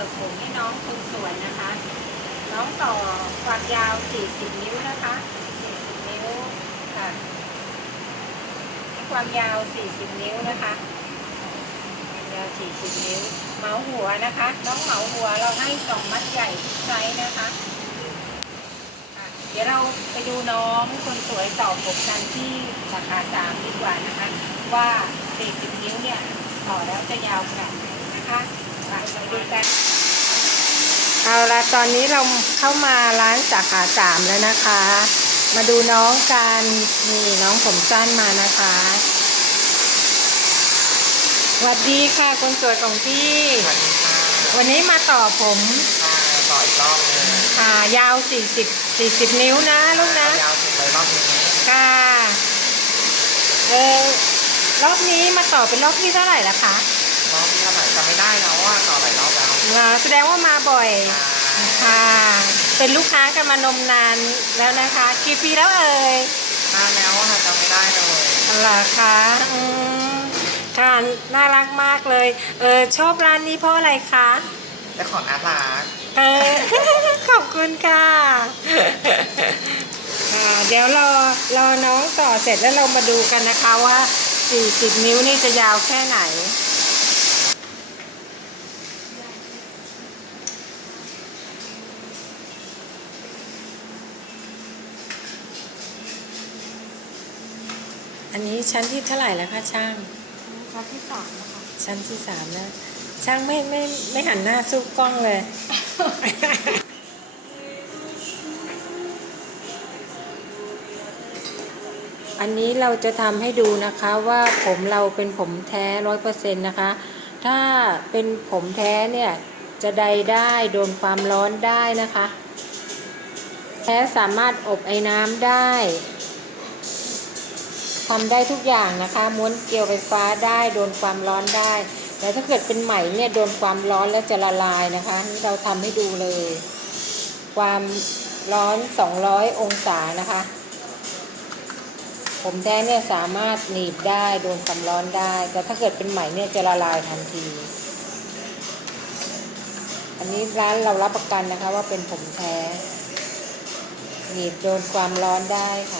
บิกผมให้น้องคนสวยนะคะ น้องต่อความยาว 40 นิ้วนะคะ 40 นิ้วค่ะความยาว 40 นิ้วนะคะยาว 40 นิ้ว เหมาหัวนะคะ น้องเหมาหัวเราให้สองมัดใหญ่ทุกไซส์นะคะค่ะเดี๋ยวเราไปดูน้องคนสวยต่อผมกันที่สาขาสามดีกว่านะคะ ว่า 40 นิ้วเนี่ย ต่อแล้วจะยาวขนาดไหนนะคะ เอาละตอนนี้เราเข้ามาร้านสาขาสามแล้วนะคะ มาดูน้องกันนี่น้องผมสั้นมานะคะสวัสดีค่ะคนสวยของพี่ สวัสดีค่ะวันนี้มาต่อผมค่ะต่ออีกรอบหนึงอ่ายาว40 40นิ้วนะลูกนะ ยาวสุดเลยรอบนี้ค่ะ เออรอบนี้มาต่อเป็นรอบที่เท่าไหร่ละคะ อบแล้วอ่าแสดงว่ามาบ่อยค่ะค่ะเป็นลูกค้ากันมานมนานแล้วนะคะกี่ปีแล้วเอ่ยนานแล้วค่ะจำไม่ได้เลยเหรอคะอืมค่ะน่ารักมากเลย เออชอบร้านนี้เพราะอะไรคะแต่ของอาร์ตรักเออ ขอบคุณค่ะอ่าเดี๋ยวรอรอน้องต่อเสร็จแล้วเรามาดูกันนะคะว่า 40 นิ้วนี่จะยาวแค่ไหน อันนี้ชั้นที่เท่าไหร่แล้วคะช่าง ชั้นที่สามนะคะชั้นที่สามแล้ว ช่างไม่ไม่ไม่หันหน้าสู้กล้องเลย อันนี้เราจะทำให้ดูนะคะว่าผมเราเป็นผมแท้ร้อยเปอร์เซ็นต์นะคะ ถ้าเป็นผมแท้เนี่ย จะใดได้โดนความร้อนได้นะคะ แท้สามารถอบไอ้น้ำได้ ทำได้ทุกอย่างนะคะ ม้วนเกลียวไฟฟ้าได้ โดนความร้อนได้ แต่ถ้าเกิดเป็นไหมเนี่ยโดนความร้อนแล้วจะละลายนะคะนี่เราทำให้ดูเลย ความร้อน 200 องศานะคะ ผมแท้เนี่ยสามารถหนีบได้โดนความร้อนได้ แต่ถ้าเกิดเป็นไหมเนี่ยจะละลายทันที อันนี้ร้านเรารับประกันนะคะว่าเป็นผมแท้หนีบโดนความร้อนได้ค่ะ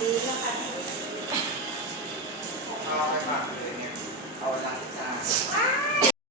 กว่าปีแล้วค่ะที่